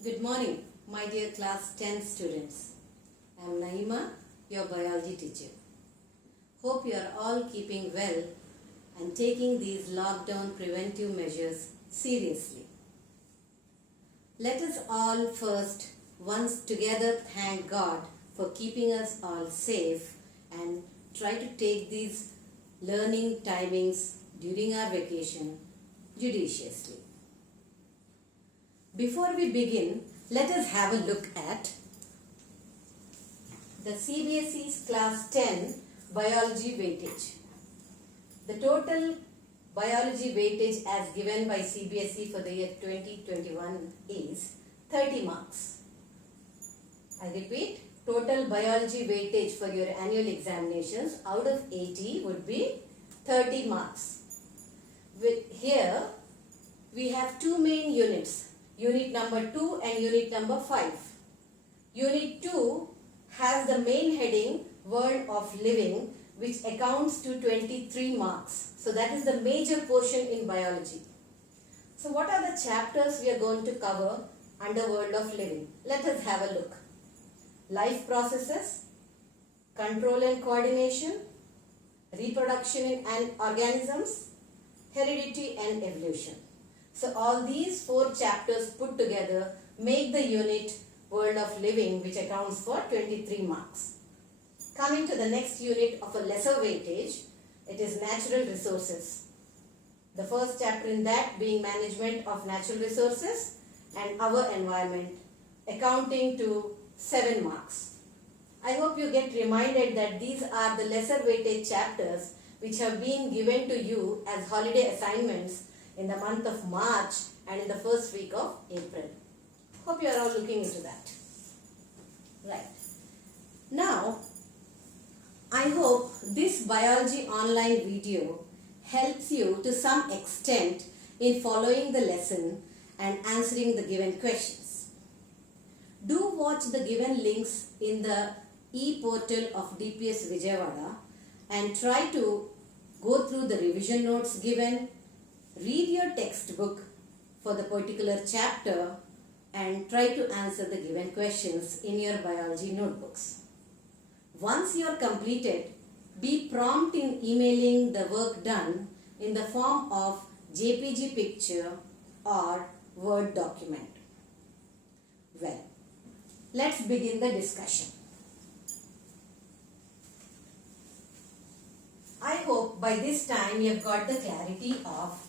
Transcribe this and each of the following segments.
Good morning, my dear class 10 students. I am Naima, your biology teacher. Hope you are all keeping well and taking these lockdown preventive measures seriously. Let us all first once together thank God for keeping us all safe and try to take these learning timings during our vacation judiciously. Before we begin, let us have a look at the CBSE's Class 10 Biology Weightage. The total biology weightage as given by CBSE for the year 2021 is 30 marks. I repeat, total biology weightage for your annual examinations out of 80 would be 30 marks. Here we have two main units. Unit number 2 and unit number 5. Unit 2 has the main heading World of Living, which accounts to 23 marks. So that is the major portion in biology. So what are the chapters we are going to cover under World of Living? Let us have a look. Life processes, control and coordination, reproduction in organisms, heredity and evolution. So all these 4 chapters put together make the unit World of Living, which accounts for 23 marks. Coming to the next unit of a lesser weightage, it is natural resources. The first chapter in that being management of natural resources and our environment, accounting to 7 marks. I hope you get reminded that these are the lesser weightage chapters which have been given to you as holiday assignments in the month of March and in the first week of April. Hope you are all looking into that. Right. Now, I hope this biology online video helps you to some extent in following the lesson and answering the given questions. Do watch the given links in the e-portal of DPS Vijayawada and try to go through the revision notes given. Read your textbook for the particular chapter and try to answer the given questions in your biology notebooks. Once you are completed, be prompt in emailing the work done in the form of JPG picture or Word document. Well, let's begin the discussion. I hope by this time you have got the clarity of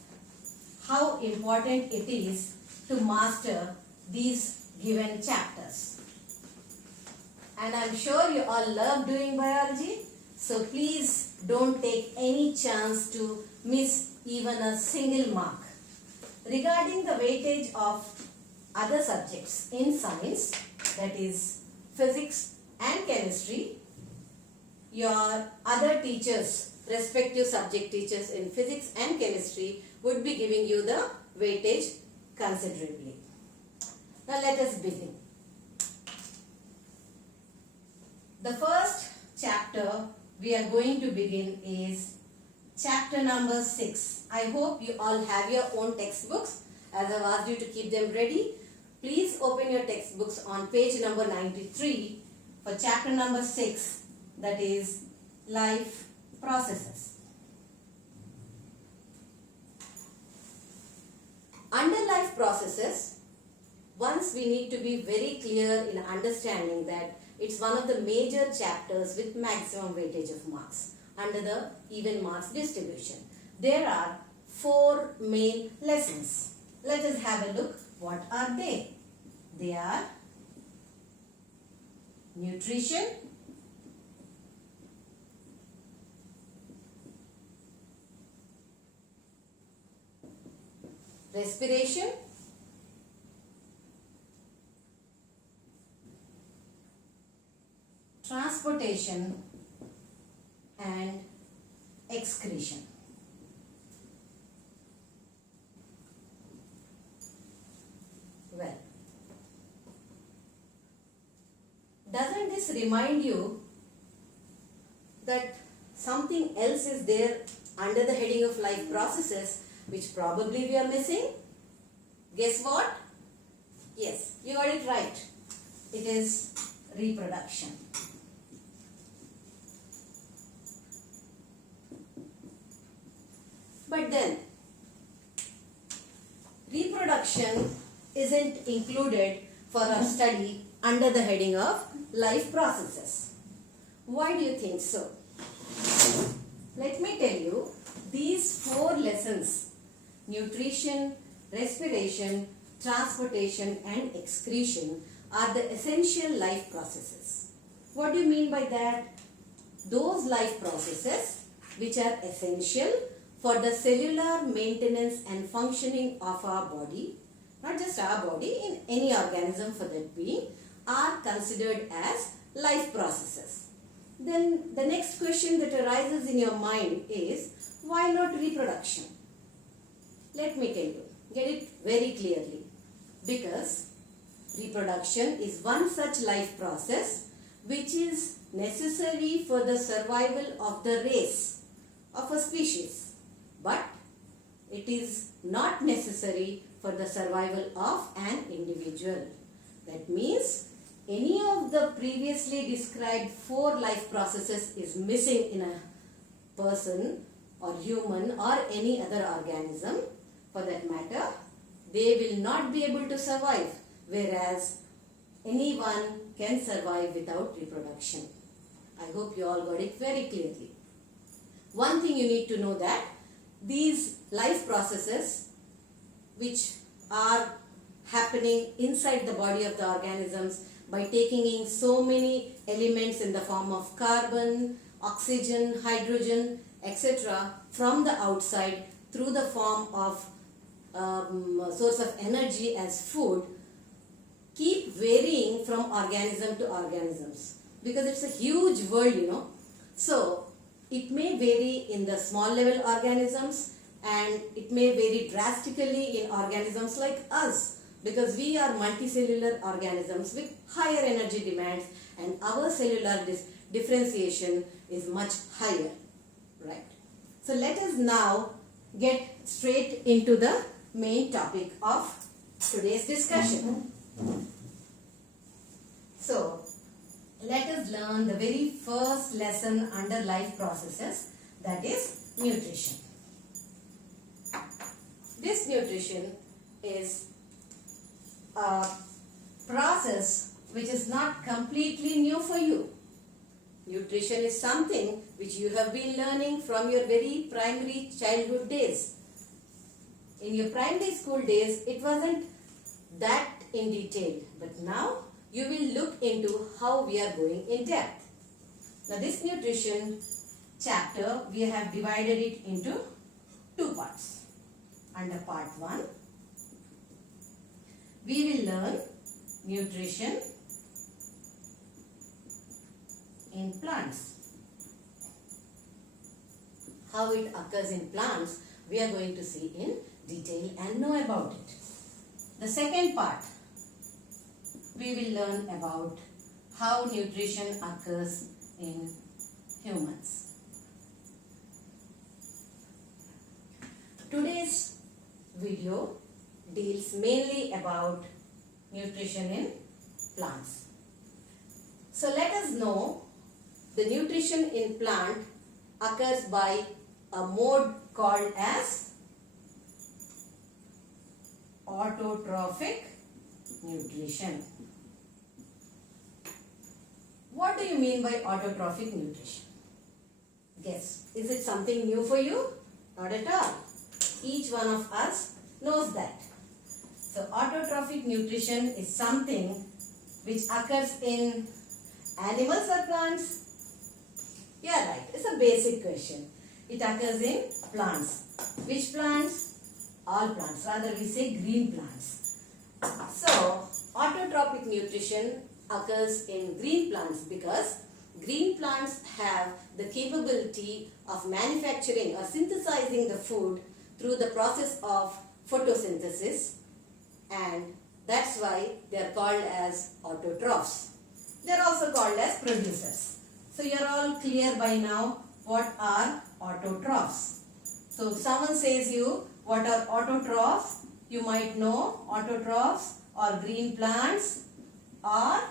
how important it is to master these given chapters. And I'm sure you all love doing biology, so please don't take any chance to miss even a single mark. Regarding the weightage of other subjects in science, that is physics and chemistry, your other teachers, respective subject teachers in physics and chemistry would be giving you the weightage considerably. Now let us begin. The first chapter we are going to begin is chapter number 6. I hope you all have your own textbooks. As I've asked you to keep them ready, please open your textbooks on page number 93 for chapter number 6, that is life processes. Under life processes, once we need to be very clear in understanding that it's one of the major chapters with maximum weightage of marks under the even marks distribution. There are 4 main lessons. Let us have a look. What are they? They are nutrition, respiration, transportation and excretion. Well, doesn't this remind you that something else is there under the heading of life processes which probably we are missing? Guess what? Yes, you got it right. It is reproduction. But then, reproduction isn't included for our study under the heading of life processes. Why do you think so? Let me tell you, these 4 lessons, nutrition, respiration, transportation and excretion, are the essential life processes. What do you mean by that? Those life processes which are essential for the cellular maintenance and functioning of our body, not just our body, in any organism for that being, are considered as life processes. Then the next question that arises in your mind is, why not reproduction? Let me tell you, get it very clearly. Because reproduction is one such life process which is necessary for the survival of the race of a species, but it is not necessary for the survival of an individual. That means any of the previously described 4 life processes is missing in a person or human or any other organism for that matter, they will not be able to survive, whereas anyone can survive without reproduction. I hope you all got it very clearly. One thing you need to know that these life processes which are happening inside the body of the organisms by taking in so many elements in the form of carbon, oxygen, hydrogen, etc. from the outside through the form of source of energy as food, keep varying from organism to organisms, because it's a huge world, you know. So it may vary in the small level organisms and it may vary drastically in organisms like us, because we are multicellular organisms with higher energy demands and our cellular differentiation is much higher, right? So let us now get straight into the main topic of today's discussion. So let us learn the very first lesson under life processes, that is nutrition. This nutrition is a process which is not completely new for you. Nutrition is something which you have been learning from your very primary childhood days. In your primary school days, it wasn't that in detail, but now you will look into how we are going in depth. Now this nutrition chapter, we have divided it into 2 parts. Under part 1, we will learn nutrition in plants. How it occurs in plants, we are going to see in detail and know about it. The second part, we will learn about how nutrition occurs in humans. Today's video deals mainly about nutrition in plants. So let us know the nutrition in plant occurs by a mode called as autotrophic nutrition. What do you mean by autotrophic nutrition? Guess. Is it something new for you? Not at all. Each one of us knows that. So autotrophic nutrition is something which occurs in animals or plants? Yeah, right. It's a basic question. It occurs in plants. Which plants? All plants. Rather we say green plants. So autotrophic nutrition occurs in green plants because green plants have the capability of manufacturing or synthesizing the food through the process of photosynthesis, and that's why they are called as autotrophs. They are also called as producers. So you are all clear by now what are autotrophs. So if someone says you what are autotrophs, you might know autotrophs or green plants or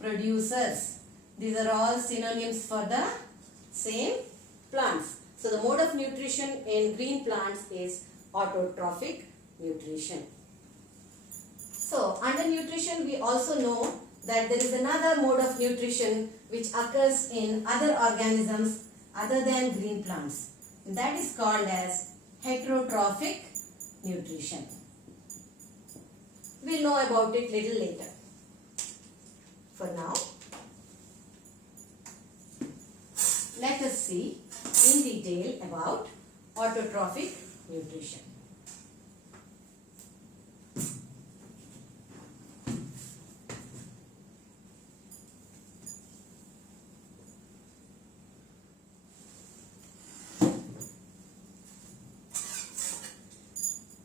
producers. These are all synonyms for the same plants. So the mode of nutrition in green plants is autotrophic nutrition. So under nutrition we also know that there is another mode of nutrition which occurs in other organisms other than green plants. That is called as heterotrophic nutrition. We'll know about it little later. For now, let us see in detail about autotrophic nutrition.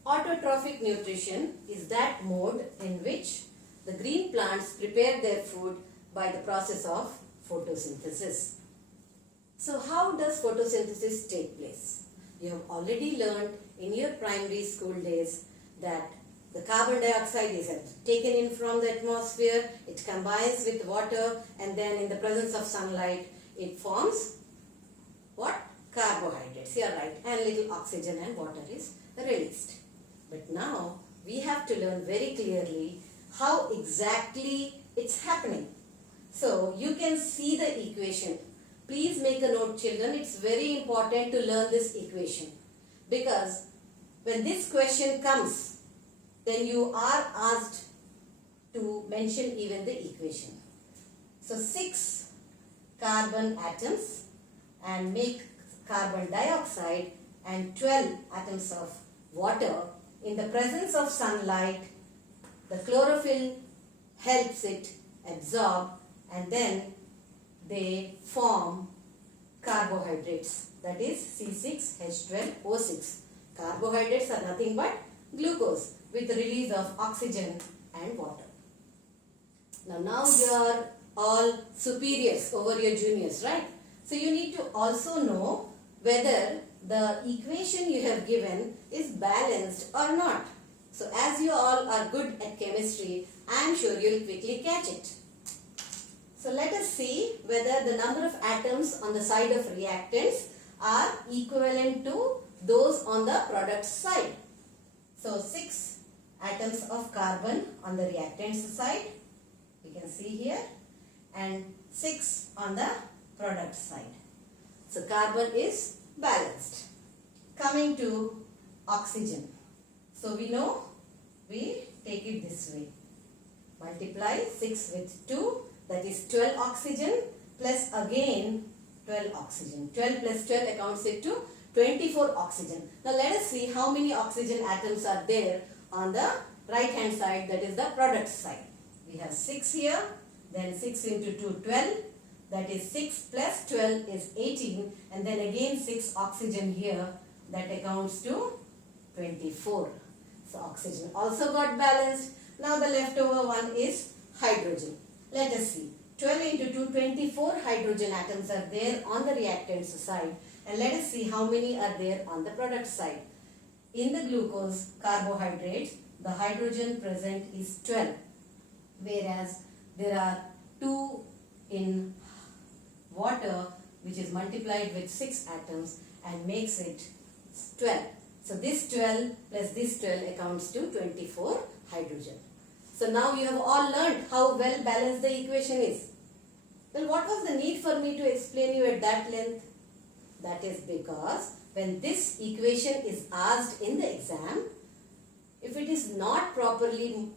Autotrophic nutrition is that mode in which the green plants prepare their food by the process of photosynthesis. So how does photosynthesis take place? You have already learned in your primary school days that the carbon dioxide is taken in from the atmosphere, it combines with water, and then in the presence of sunlight it forms what? Carbohydrates. You are right. And little oxygen and water is released. But now we have to learn very clearly how exactly it's happening. So you can see the equation. Please make a note, children. It's very important to learn this equation, because when this question comes, then you are asked to mention even the equation. So 6 carbon atoms and make carbon dioxide and 12 atoms of water. In the presence of sunlight, the chlorophyll helps it absorb, and then they form carbohydrates, that is C6H12O6. Carbohydrates are nothing but glucose with the release of oxygen and water. Now you are all superiors over your juniors, right? So you need to also know whether the equation you have given is balanced or not. So as you all are good at chemistry, I am sure you will quickly catch it. So let us see whether the number of atoms on the side of reactants are equivalent to those on the product side. So 6 atoms of carbon on the reactant side, we can see here, and 6 on the product side. So carbon is balanced. Coming to oxygen. So we know we take it this way. Multiply 6 with 2, that is 12 oxygen plus again 12 oxygen. 12 plus 12 accounts it to 24 oxygen. Now let us see how many oxygen atoms are there on the right hand side, that is the product side. We have 6 here, then 6 into 2, 12. That is 6 plus 12 is 18, and then again 6 oxygen here, that accounts to 24. So oxygen also got balanced. Now the leftover one is hydrogen. Let us see. 12 into 2, 24 hydrogen atoms are there on the reactant side, and let us see how many are there on the product side. In the glucose carbohydrates, the hydrogen present is 12, whereas there are 2 in water, which is multiplied with 6 atoms and makes it 12. So this 12 plus this 12 accounts to 24 hydrogen. So now you have all learned how well balanced the equation is. Well, what was the need for me to explain you at that length? That is because when this equation is asked in the exam, if it is not properly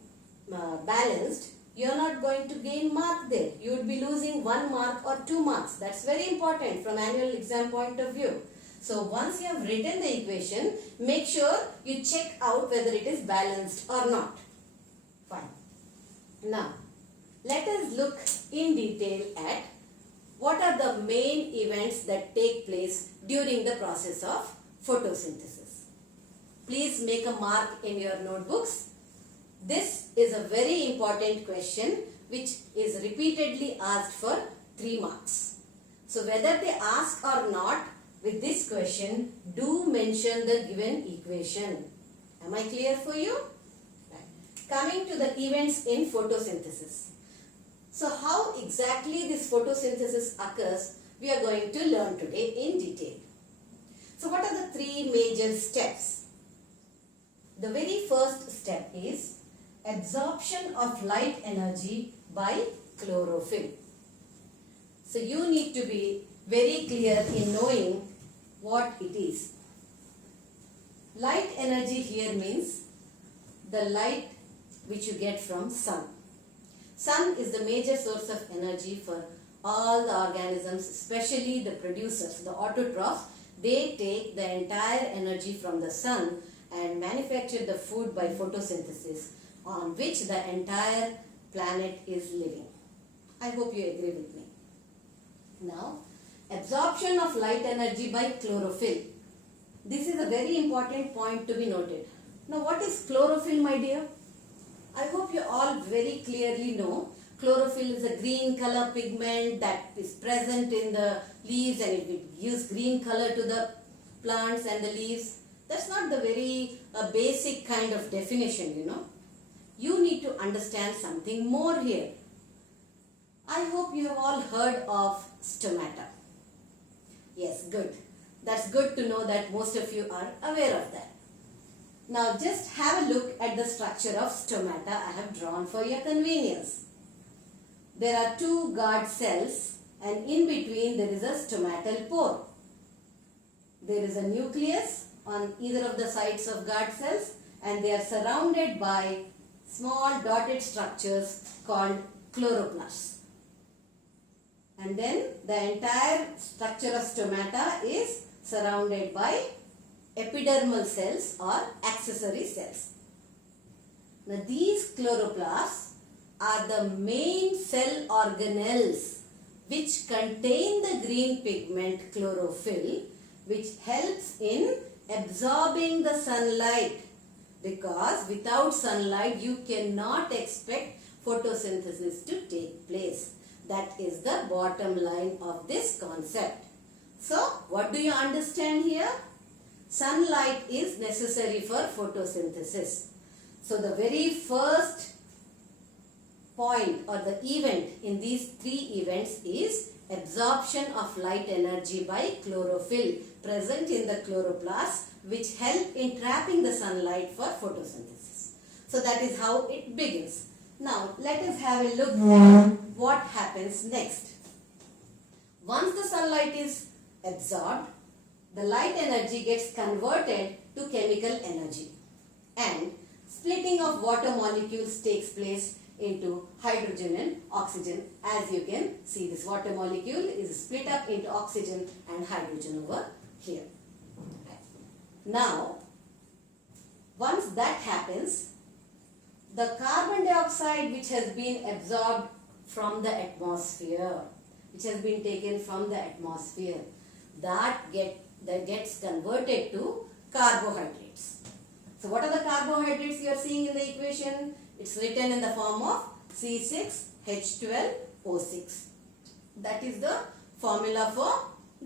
balanced, you are not going to gain mark there. You would be losing 1 mark or 2 marks. That's very important from annual exam point of view. So once you have written the equation, make sure you check out whether it is balanced or not. Fine. Now, let us look in detail at what are the main events that take place during the process of photosynthesis. Please make a mark in your notebooks. This is a very important question which is repeatedly asked for 3 marks. So whether they ask or not, with this question, do mention the given equation. Am I clear for you? Right. coming to the events in photosynthesis. So how exactly this photosynthesis occurs, we are going to learn today in detail. So what are the three major steps? The very first step is absorption of light energy by chlorophyll. So you need to be very clear in knowing what it is. Light energy here means the light which you get from sun. Sun is the major source of energy for all the organisms, especially the producers, the autotrophs. They take the entire energy from the sun and manufacture the food by photosynthesis, on which the entire planet is living. I hope you agree with me. Now, absorption of light energy by chlorophyll. This is a very important point to be noted. Now, what is chlorophyll, my dear? I hope you all very clearly know chlorophyll is a green color pigment that is present in the leaves, and it gives green color to the plants and the leaves. That's not the very basic kind of definition, you know. You need to understand something more here. I hope you have all heard of stomata. Yes, good. That's good to know that most of you are aware of that. Now just have a look at the structure of stomata I have drawn for your convenience. There are two guard cells and in between there is a stomatal pore. There is a nucleus on either of the sides of guard cells and they are surrounded by small dotted structures called chloroplasts. And then the entire structure of stomata is surrounded by epidermal cells or accessory cells. Now these chloroplasts are the main cell organelles which contain the green pigment chlorophyll, which helps in absorbing the sunlight, because without sunlight you cannot expect photosynthesis to take place. That is the bottom line of this concept. So what do you understand here? Sunlight is necessary for photosynthesis. So the very first point or the event in these three events is absorption of light energy by chlorophyll present in the chloroplasts, which help in trapping the sunlight for photosynthesis. So that is how it begins. Now let us have a look at what happens next. Once the sunlight is absorbed, the light energy gets converted to chemical energy and splitting of water molecules takes place into hydrogen and oxygen. As you can see, this water molecule is split up into oxygen and hydrogen over here. Now, once that happens, the carbon dioxide which has been absorbed from the atmosphere, which has been taken from the atmosphere, that gets converted to carbohydrates. So what are the carbohydrates you are seeing in the equation? It's written in the form of C6H12O6. That is the formula for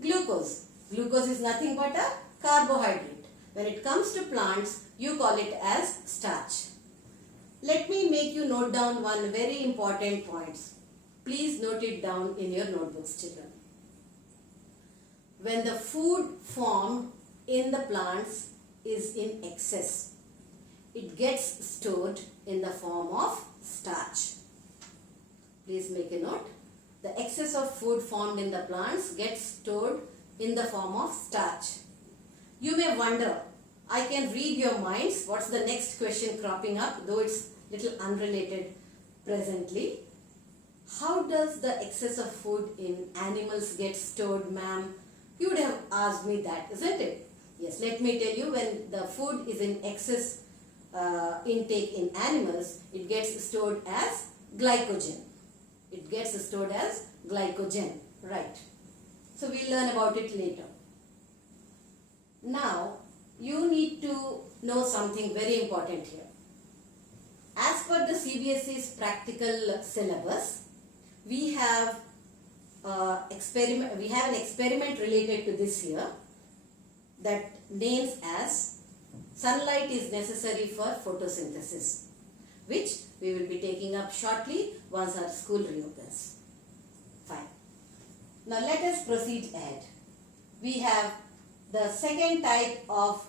glucose. Glucose is nothing but a carbohydrate. When it comes to plants, you call it as starch. Let me make you note down one very important point. Please note it down in your notebooks, children. When the food formed in the plants is in excess, it gets stored in the form of starch. Please make a note. The excess of food formed in the plants gets stored in the form of starch. You may wonder, I can read your minds, what's the next question cropping up, though it's little unrelated presently. How does the excess of food in animals get stored, ma'am? You would have asked me that, isn't it? Yes, let me tell you, when the food is in excess intake in animals, it gets stored as glycogen. It gets stored as glycogen, right? So we'll learn about it later. Now, you need to know something very important here. As per the CBSE's practical syllabus, we have an experiment related to this here that names as sunlight is necessary for photosynthesis. which we will be taking up shortly once our school reopens. Fine. Now let us proceed ahead. We have the second type of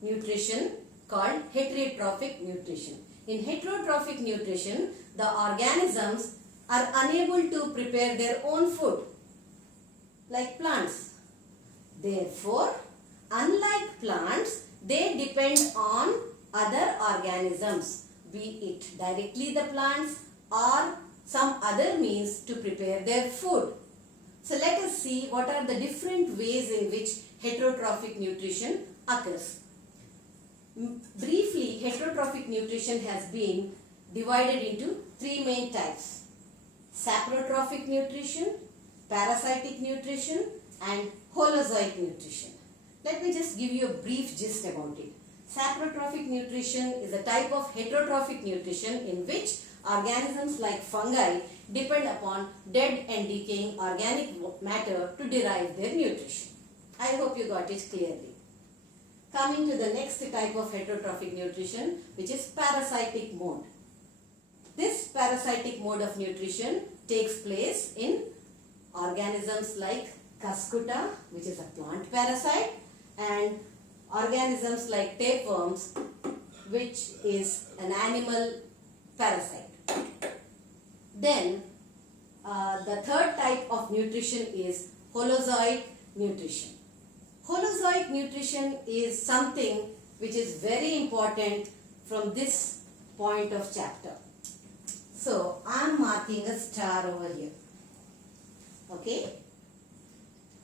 nutrition called heterotrophic nutrition. In heterotrophic nutrition, the organisms are unable to prepare their own food like plants. Therefore, unlike plants, they depend on other organisms, be it directly the plants or some other means to prepare their food. So let us see what are the different ways in which heterotrophic nutrition occurs. Briefly, heterotrophic nutrition has been divided into three main types: saprotrophic nutrition, parasitic nutrition and holozoic nutrition. Let me just give you a brief gist about it. Saprotrophic nutrition is a type of heterotrophic nutrition in which organisms like fungi depend upon dead and decaying organic matter to derive their nutrition. I hope you got it clearly. Coming to the next type of heterotrophic nutrition, which is parasitic mode. This parasitic mode of nutrition takes place in organisms like Cuscuta, which is a plant parasite, and organisms like tapeworms, which is an animal parasite. Then the third type of nutrition is holozoic nutrition. Holozoic nutrition is something which is very important from this point of chapter. So I am marking a star over here. Okay.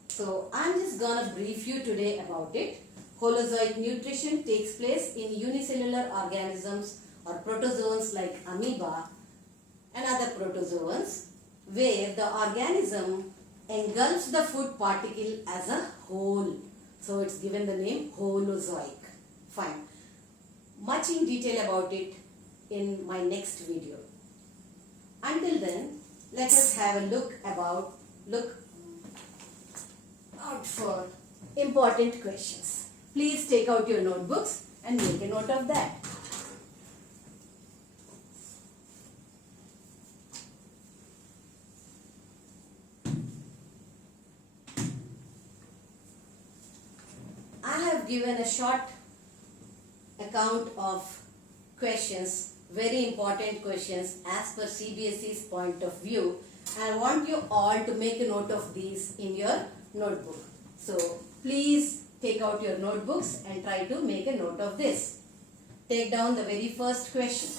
So I am just gonna brief you today about it. Holozoic nutrition takes place in unicellular organisms or protozoans like amoeba and other protozoans, where the organism engulfs the food particle as a whole. So it's given the name holozoic. Fine. Much in detail about it in my next video. Until then, let us have a look out for important questions. Please take out your notebooks and make a note of that. I have given a short account of questions, very important questions as per CBSE's point of view. I want you all to make a note of these in your notebook. So please take out your notebooks and try to make a note of this. Take down the very first question.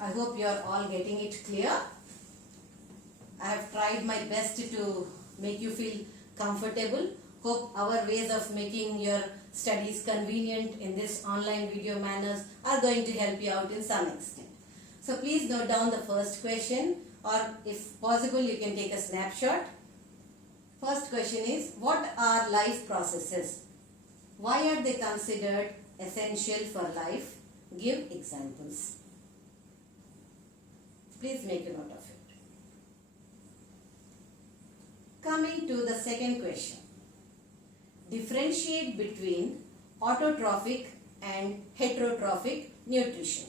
I hope you are all getting it clear. I have tried my best to make you feel comfortable. Hope our ways of making your studies convenient in this online video manners are going to help you out in some extent. So please note down the first question, or if possible you can take a snapshot. First question is, what are life processes? Why are they considered essential for life? Give examples. Please make a note of it. Coming to the second question. Differentiate between autotrophic and heterotrophic nutrition.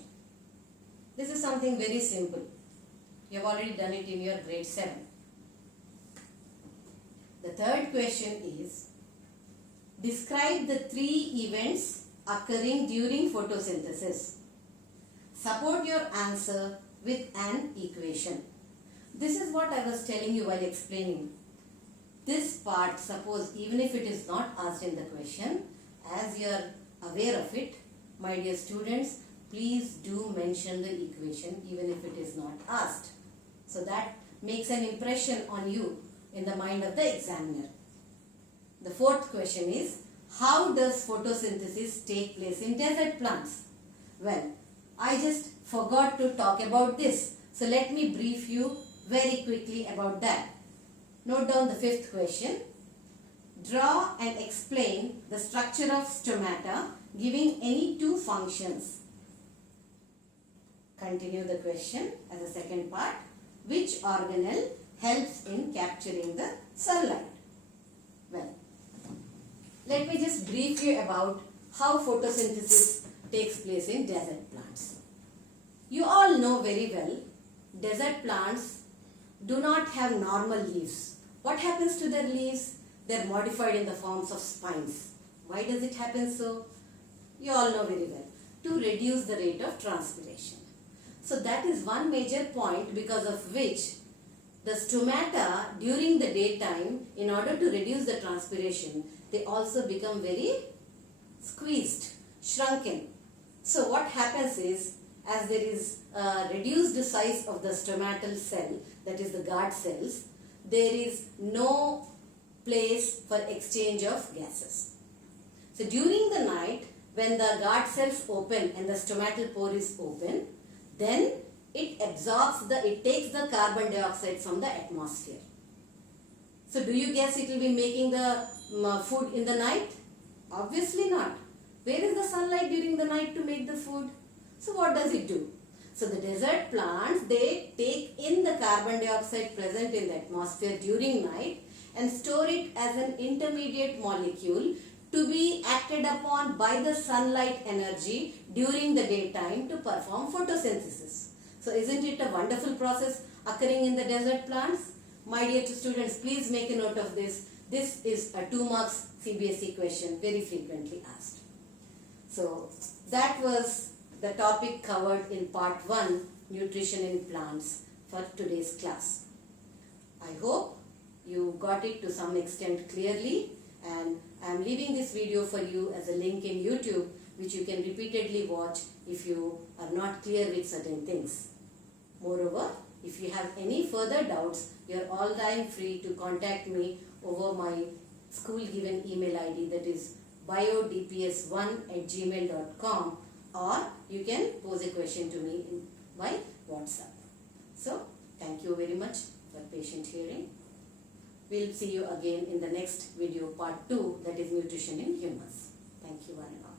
This is something very simple. You have already done it in your grade 7. The third question is, describe the 3 events occurring during photosynthesis. Support your answer with an equation. This is what I was telling you while explaining. This part, suppose even if it is not asked in the question, as you are aware of it, my dear students, please do mention the equation even if it is not asked. So that makes an impression on you in the mind of the examiner. The fourth question is, how does photosynthesis take place in desert plants? Well, I just forgot to talk about this. So let me brief you very quickly about that. Note down the fifth question. Draw and explain the structure of stomata giving any 2 functions. Continue the question as a second part. Which organelle helps in capturing the sunlight? Well, let me just brief you about how photosynthesis takes place in desert plants. You all know very well, desert plants do not have normal leaves. What happens to their leaves? They are modified in the forms of spines. Why does it happen so? You all know very well. To reduce the rate of transpiration. So that is one major point because of which the stomata during the daytime, in order to reduce the transpiration, they also become very squeezed, shrunken. So what happens is, as there is a reduced size of the stomatal cell, that is the guard cells, there is no place for exchange of gases. So during the night, when the guard cells open and the stomatal pore is open, then it takes the carbon dioxide from the atmosphere. So do you guess it will be making the food in the night? Obviously not. Where is the sunlight during the night to make the food? So what does it do? So the desert plants, they take in the carbon dioxide present in the atmosphere during night and store it as an intermediate molecule to be acted upon by the sunlight energy during the daytime to perform photosynthesis. So isn't it a wonderful process occurring in the desert plants? My dear students, please make a note of this. This is a 2 marks CBSE question, very frequently asked. So that was the topic covered in part 1, nutrition in plants, for today's class. I hope you got it to some extent clearly, and I am leaving this video for you as a link in YouTube which you can repeatedly watch if you are not clear with certain things. Moreover, if you have any further doubts, you are all time free to contact me over my school given email ID, that is biodps1@gmail.com, or you can pose a question to me by WhatsApp. So, thank you very much for patient hearing. We'll see you again in the next video, part 2, that is nutrition in humans. Thank you one and all.